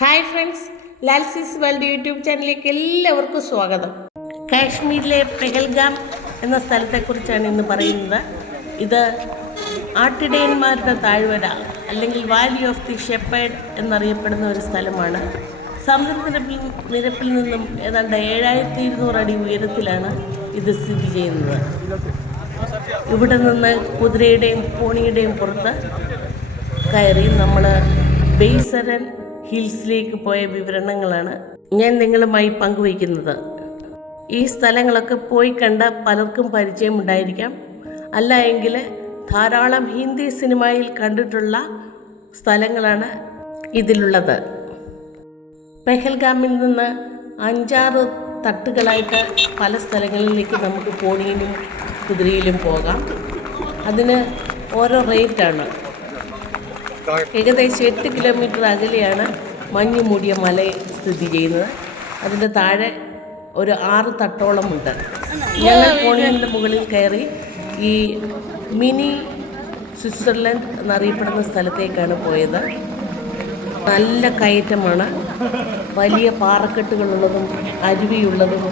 Hi friends ലാൽസിസ് world YouTube ചാനലിലേക്ക് എല്ലാവർക്കും സ്വാഗതം. കാശ്മീരിലെ പെഹൽഗാം എന്ന സ്ഥലത്തെക്കുറിച്ചാണ് ഇന്ന് പറയുന്നത്. ഇത് ആട്ടിടയന്മാരുടെ താഴ്വര അല്ലെങ്കിൽ വാലി ഓഫ് ദി ഷെപ്പേഡ് എന്നറിയപ്പെടുന്ന ഒരു സ്ഥലമാണ്. സമുദ്രനിരപ്പിൽ നിരപ്പിൽ നിന്നും ഏതാണ്ട് ഏഴായിരത്തി ഇരുന്നൂറ് അടി ഉയരത്തിലാണ് ഇത് സ്ഥിതി ചെയ്യുന്നത്. ഇവിടെ നിന്ന് കുതിരയുടെയും പോണിയുടെയും പുറത്ത് കയറി നമ്മൾ ബേസരൻ ഹിൽസിലേക്ക് പോയ വിവരണങ്ങളാണ് ഞാൻ നിങ്ങളുമായി പങ്കുവയ്ക്കുന്നത്. ഈ സ്ഥലങ്ങളൊക്കെ പോയി കണ്ട പലർക്കും പരിചയമുണ്ടായിരിക്കാം. അല്ല എങ്കിൽ ധാരാളം ഹിന്ദി സിനിമയിൽ കണ്ടിട്ടുള്ള സ്ഥലങ്ങളാണ് ഇതിലുള്ളത്. പെഹൽഗാമിൽ നിന്ന് അഞ്ചാറ് തട്ടുകളായിട്ട് പല സ്ഥലങ്ങളിലേക്ക് നമുക്ക് പോണിയിലും കുതിരയിലും പോകാം. അതിന് ഓരോ റേറ്റാണ്. ഏകദേശം എട്ട് കിലോമീറ്റർ അകലെയാണ് മഞ്ഞു മൂടിയ മല സ്ഥിതി ചെയ്യുന്നത്. അതിന്റെ താഴെ ഒരു ആറ് തട്ടോളമുണ്ട് ഞങ്ങൾ പോണിയലിന്റെ മുകളിൽ കയറി ഈ മിനി സ്വിറ്റ്സർലൻഡ് എന്നറിയപ്പെടുന്ന സ്ഥലത്തേക്കാണ് പോയത്. നല്ല കയറ്റമാണ്. വലിയ പാറക്കെട്ടുകളുള്ളതും അരുവിയുള്ളതും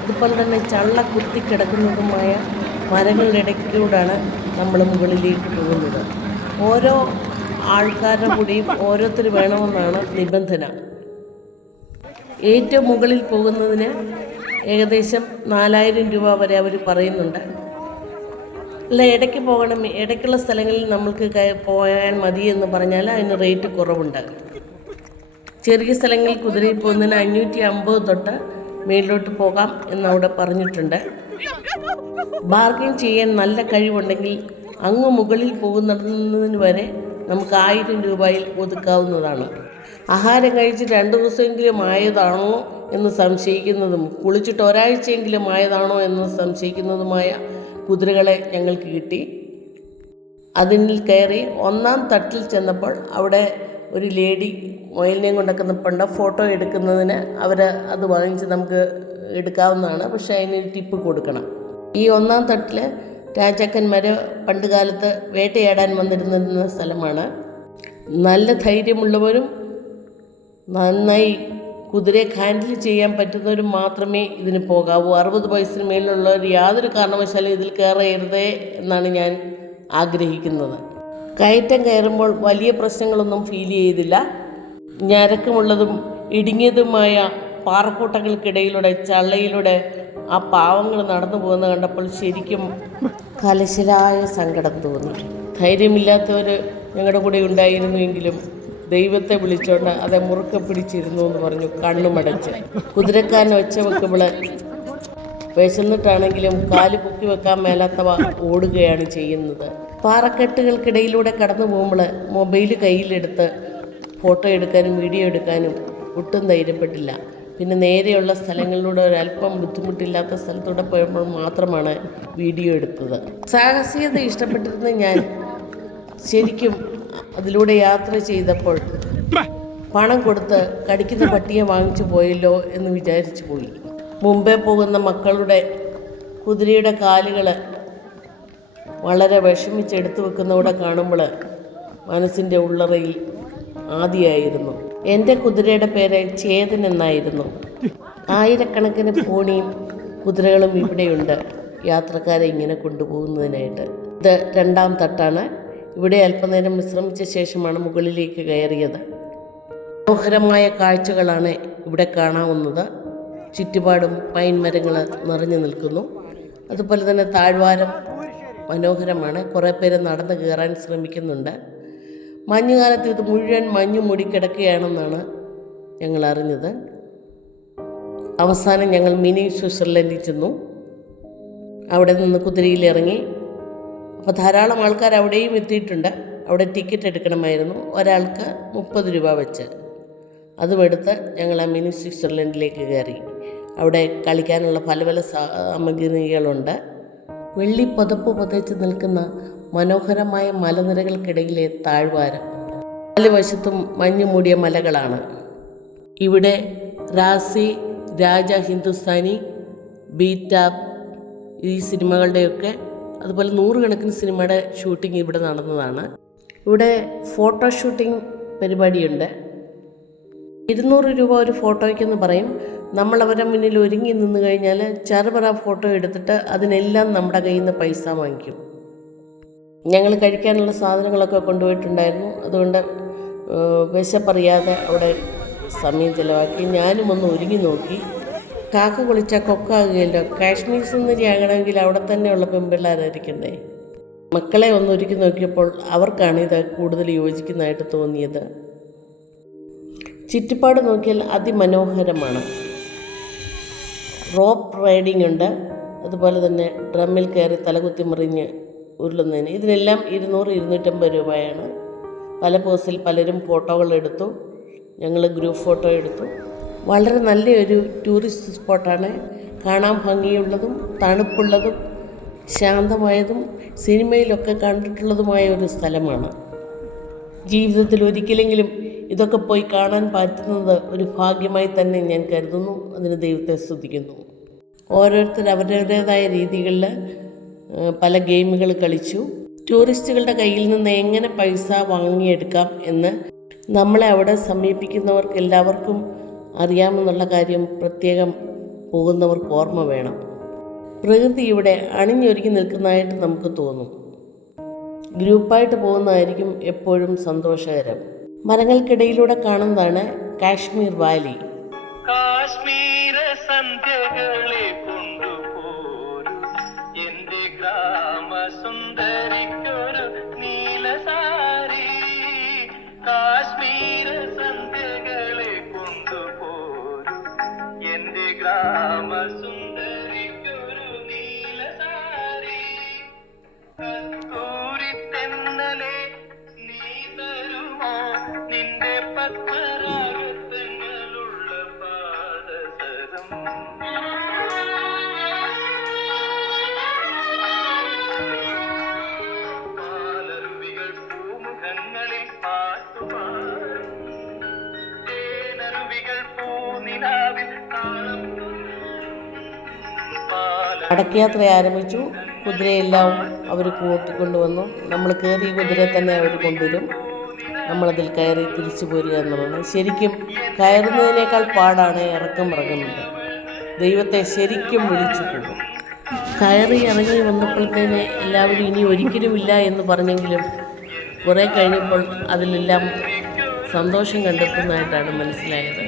അതുപോലെ തന്നെ ചള്ള കുത്തിക്കിടക്കുന്നതുമായ മരങ്ങളുടെ ഇടയ്ക്കൂടാണ് നമ്മൾ മുകളിലേക്ക് പോകുന്നത്. ഓരോ ആൾക്കാരുടെ കൂടെയും ഓരോരുത്തർ വേണമെന്നാണ് നിബന്ധന. ഏറ്റവും മുകളിൽ പോകുന്നതിന് ഏകദേശം നാലായിരം രൂപ വരെ അവർ പറയുന്നുണ്ട്. അല്ല ഇടയ്ക്ക് പോകണം. ഇടയ്ക്കുള്ള സ്ഥലങ്ങളിൽ നമ്മൾക്ക് പോയാൽ മതി എന്ന് പറഞ്ഞാൽ അതിന് റേറ്റ് കുറവുണ്ട്. ചെറിയ സ്ഥലങ്ങളിൽ കുതിരയിൽ പോകുന്നതിന് അഞ്ഞൂറ്റി അമ്പത് തൊട്ട് മേളിലോട്ട് പോകാം എന്നവിടെ പറഞ്ഞിട്ടുണ്ട്. ബാർഗിൻ ചെയ്യാൻ നല്ല കഴിവുണ്ടെങ്കിൽ അങ്ങ് മുകളിൽ പോകുന്നതിന് വരെ നമുക്ക് ആയിരം രൂപയിൽ ഒതുക്കാവുന്നതാണ്. ആഹാരം കഴിച്ച് രണ്ട് ദിവസമെങ്കിലും ആയതാണോ എന്ന് സംശയിക്കുന്നതും കുളിച്ചിട്ട് ഒരാഴ്ചയെങ്കിലും ആയതാണോ എന്ന് സംശയിക്കുന്നതുമായ കുതിരകളെ ഞങ്ങൾക്ക് കിട്ടി. അതിൽ കയറി ഒന്നാം തട്ടിൽ ചെന്നപ്പോൾ അവിടെ ഒരു ലേഡി മൊയിലിനെയും കൊണ്ടൊക്കെ പണ്ട ഫോട്ടോ എടുക്കുന്നതിന് അവർ അത് വാങ്ങിച്ച് നമുക്ക് എടുക്കാവുന്നതാണ്. പക്ഷേ അതിന് ടിപ്പ് കൊടുക്കണം. ഈ ഒന്നാം തട്ടിൽ രാജാക്കന്മാർ പണ്ട് കാലത്ത് വേട്ടയാടാൻ വന്നിരുന്നിരുന്ന സ്ഥലമാണ്. നല്ല ധൈര്യമുള്ളവരും നന്നായി കുതിരയെ ഹാൻഡിൽ ചെയ്യാൻ പറ്റുന്നവരും മാത്രമേ ഇതിന് പോകാവൂ. അറുപത് വയസ്സിന് മേലുള്ളവർ യാതൊരു കാരണവശാലും ഇതിൽ കയറരുതേ എന്നാണ് ഞാൻ ആഗ്രഹിക്കുന്നത്. കയറ്റം കയറുമ്പോൾ വലിയ പ്രശ്നങ്ങളൊന്നും ഫീൽ ചെയ്തില്ല. ഞരക്കമുള്ളതും ഇടുങ്ങിയതുമായ പാറക്കൂട്ടങ്ങൾക്കിടയിലൂടെ ചള്ളയിലൂടെ ആ പാവങ്ങൾ നടന്നു പോകുന്നത് കണ്ടപ്പോൾ ശരിക്കും കലശലായ സങ്കടം തോന്നി. ധൈര്യമില്ലാത്തവർ ഞങ്ങളുടെ കൂടെ ഉണ്ടായിരുന്നുവെങ്കിലും ദൈവത്തെ വിളിച്ചോണ്ട് അതെ മുറുക്കെ പിടിച്ചിരുന്നു എന്ന് പറഞ്ഞു കണ്ണുമടച്ച് കുതിരക്കാരൻ ഒച്ച വെക്കുമ്പോൾ വിശന്നിട്ടാണെങ്കിലും കാൽ പൊക്കി വെക്കാൻ മേലാത്തവ ഓടുകയാണ് ചെയ്യുന്നത്. പാറക്കെട്ടുകൾക്കിടയിലൂടെ കടന്നു പോകുമ്പോൾ മൊബൈൽ കയ്യിലെടുത്ത് ഫോട്ടോ എടുക്കാനും വീഡിയോ എടുക്കാനും ഒട്ടും ധൈര്യപ്പെട്ടില്ല. പിന്നെ നേരെയുള്ള സ്ഥലങ്ങളിലൂടെ ഒരല്പം ബുദ്ധിമുട്ടില്ലാത്ത സ്ഥലത്തൂടെ പോയപ്പോൾ മാത്രമാണ് വീഡിയോ എടുത്തത്. സാഹസികത ഇഷ്ടപ്പെട്ടിരുന്ന ഞാൻ ശരിക്കും അതിലൂടെ യാത്ര ചെയ്തപ്പോൾ പണം കൊടുത്ത് കടിക്കുന്ന പട്ടിയെ വാങ്ങിച്ചു പോയല്ലോ എന്ന് വിചാരിച്ചു പോയി. മുമ്പേ പോകുന്ന മക്കളുടെ കുതിരയുടെ കാലുകൾ വളരെ വിഷമിച്ചെടുത്തു വെക്കുന്നവിടെ കാണുമ്പോൾ മനസ്സിന്റെ ഉള്ളറയിൽ ആദിയായിരുന്നു. എന്റെ കുതിരയുടെ പേര് ചേതൻ എന്നായിരുന്നു. ആയിരക്കണക്കിന് പൂണിയും കുതിരകളും ഇവിടെയുണ്ട്. യാത്രക്കാരെ ഇങ്ങനെ കൊണ്ടുപോകുന്നതിനായിട്ട്. ഇത് രണ്ടാം തട്ടാണ്. ഇവിടെ അല്പനേരം വിശ്രമിച്ച ശേഷമാണ് മുകളിലേക്ക് കയറിയത്. മനോഹരമായ കാഴ്ചകളാണ് ഇവിടെ കാണാവുന്നത്. ചുറ്റുപാടും പൈൻ മരങ്ങൾ നിറഞ്ഞു നിൽക്കുന്നു. അതുപോലെ തന്നെ താഴ്വാരം മനോഹരമാണ്. കുറേ പേര് നടന്ന് കയറാൻ ശ്രമിക്കുന്നുണ്ട്. മഞ്ഞുകാലത്ത് ഇത് മുഴുവൻ മഞ്ഞു മൂടിക്കിടക്കുകയാണെന്നാണ് ഞങ്ങൾ അറിഞ്ഞത്. അവസാനം ഞങ്ങൾ മിനി സ്വിറ്റ്സർലൻഡിൽ ചെന്നു അവിടെ നിന്ന് കുതിരയിൽ ഇറങ്ങി. അപ്പോൾ ധാരാളം ആൾക്കാർ അവിടെയും എത്തിയിട്ടുണ്ട്. അവിടെ ടിക്കറ്റ് എടുക്കണമായിരുന്നു. ഒരാൾക്ക് മുപ്പത് രൂപ വെച്ച്. അതും എടുത്ത് ഞങ്ങൾ ആ മിനി സ്വിറ്റ്സർലൻഡിലേക്ക് കയറി. അവിടെ കളിക്കാനുള്ള പല പല സാമഗ്രികളുണ്ട്. വെള്ളി പുതപ്പ് പുതച്ച് നിൽക്കുന്ന മനോഹരമായ മലനിരകൾക്കിടയിലെ താഴ്വാരം. നാല് വശത്തും മഞ്ഞു മൂടിയ മലകളാണ്. ഇവിടെ റാസി രാജ ഹിന്ദുസ്ഥാനി ബീറ്റാപ്പ് ഈ സിനിമകളുടെയൊക്കെ അതുപോലെ നൂറുകണക്കിന് സിനിമയുടെ ഷൂട്ടിംഗ് ഇവിടെ നടന്നതാണ്. ഇവിടെ ഫോട്ടോ ഷൂട്ടിംഗ് പരിപാടിയുണ്ട്. ഇരുന്നൂറ് രൂപ ഒരു ഫോട്ടോയ്ക്കെന്ന് പറയും. നമ്മൾ അവരുടെ മുന്നിൽ ഒരുങ്ങി നിന്ന് കഴിഞ്ഞാൽ ചറുപറ ഫോട്ടോ എടുത്തിട്ട് അതിനെല്ലാം നമ്മുടെ കയ്യിൽ നിന്ന് പൈസ വാങ്ങിക്കും. ഞങ്ങൾ കഴിക്കാനുള്ള സാധനങ്ങളൊക്കെ കൊണ്ടുപോയിട്ടുണ്ടായിരുന്നു. അതുകൊണ്ട് വിശപ്പറിയാതെ അവിടെ സമയം ചിലവാക്കി. ഞാനും ഒന്ന് ഒരുങ്ങി നോക്കി. കാക്ക കുളിച്ച കൊക്കാകുകയല്ലോ. കാശ്മീർ സുന്ദരിയാകണമെങ്കിൽ അവിടെ തന്നെയുള്ള പെൺപിള്ളേരായിരിക്കണ്ടേ മക്കളെ ഒന്ന് ഒരുക്കി നോക്കിയപ്പോൾ അവർക്കാണ് ഇത് കൂടുതൽ യോജിക്കുന്നതായിട്ട് തോന്നിയത്. ചുറ്റുപാട് നോക്കിയാൽ അതിമനോഹരമാണ്. റോപ്പ് റൈഡിംഗ് ഉണ്ട്. അതുപോലെ തന്നെ ഡ്രമ്മിൽ കയറി തലകുത്തി മറിഞ്ഞ് ഉരുളുന്നതിന്. ഇതിനെല്ലാം ഇരുന്നൂറ് ഇരുന്നൂറ്റമ്പത് രൂപയാണ്. പല പോസിൽ പലരും ഫോട്ടോകൾ എടുത്തു. ഞങ്ങൾ ഗ്രൂപ്പ് ഫോട്ടോ എടുത്തു. വളരെ നല്ലൊരു ടൂറിസ്റ്റ് സ്പോട്ടാണ്. കാണാൻ ഭംഗിയുള്ളതും തണുപ്പുള്ളതും ശാന്തമായതും സിനിമയിലൊക്കെ കണ്ടിട്ടുള്ളതുമായ ഒരു സ്ഥലമാണ്. ജീവിതത്തിൽ ഒരിക്കലെങ്കിലും ഇതൊക്കെ പോയി കാണാൻ പറ്റുന്നത് ഒരു ഭാഗ്യമായി തന്നെ ഞാൻ കരുതുന്നു. അതിന് ദൈവത്തെ സ്തുതിക്കുന്നു. ഓരോരുത്തർ അവരവരുടേതായ രീതികളിൽ പല ഗെയിമുകൾ കളിച്ചു. ടൂറിസ്റ്റുകളുടെ കയ്യിൽ നിന്ന് എങ്ങനെ പൈസ വാങ്ങിയെടുക്കാം എന്ന് നമ്മളെ അവിടെ സമീപിക്കുന്നവർക്ക് എല്ലാവർക്കും അറിയാമെന്നുള്ള കാര്യം പ്രത്യേകം പോകുന്നവർക്ക് ഓർമ്മ വേണം. പ്രകൃതി ഇവിടെ അണിഞ്ഞൊരുക്കി നിൽക്കുന്നതായിട്ട് നമുക്ക് തോന്നും. ഗ്രൂപ്പായിട്ട് പോകുന്നതായിരിക്കും എപ്പോഴും സന്തോഷകരം. മരങ്ങൾക്കിടയിലൂടെ കാണുന്നതാണ് കാശ്മീർ വാലി. കാശ്മീര ராமசுந்தர അടക്കയാത്ര ആരംഭിച്ചു. കുതിരയെല്ലാം അവർ കൂട്ടിക്കൊണ്ടുവന്നു നമ്മൾ കയറിയ കുതിരയെ തന്നെ അവർ കൊണ്ടുവരും. നമ്മളതിൽ കയറി തിരിച്ചു പോരുക എന്നുള്ളത് ശരിക്കും കയറുന്നതിനേക്കാൾ പാടാണ് ഇറക്കം ഇറങ്ങുന്നത്. ദൈവത്തെ ശരിക്കും വിളിച്ചു പോകും കയറി ഇറങ്ങി വന്നപ്പോഴത്തേന് എല്ലാവരും ഇനി ഒരിക്കലുമില്ല എന്ന് പറഞ്ഞെങ്കിലും കുറേ കഴിഞ്ഞപ്പോൾ അതിലെല്ലാം സന്തോഷം കണ്ടെത്തുന്നതായിട്ടാണ് മനസ്സിലായത്.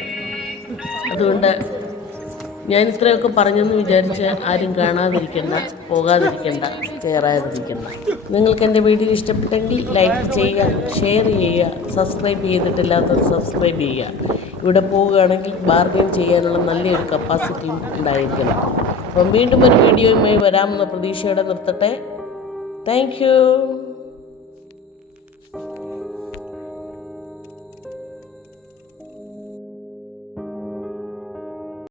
അതുകൊണ്ട് ഞാൻ ഇത്രയൊക്കെ പറഞ്ഞെന്ന് വിചാരിച്ച് ആരും കാണാതിരിക്കണ്ട പോകാതിരിക്കണ്ട കയറാതിരിക്കണ്ട നിങ്ങൾക്ക് എന്റെ വീഡിയോ ഇഷ്ടപ്പെട്ടെങ്കിൽ ലൈക്ക് ചെയ്യുക ഷെയർ ചെയ്യുക സബ്സ്ക്രൈബ് ചെയ്തിട്ടില്ലാത്തവർ സബ്സ്ക്രൈബ് ചെയ്യുക. ഇവിടെ പോവുകയാണെങ്കിൽ ബാർഗെയിൻ ചെയ്യാനുള്ള നല്ലൊരു കപ്പാസിറ്റിയും ഉണ്ടായിരിക്കണം. അപ്പം വീണ്ടും ഒരു വീഡിയോയുമായി വരാമെന്ന പ്രതീക്ഷയോടെ നിർത്തട്ടെ. താങ്ക്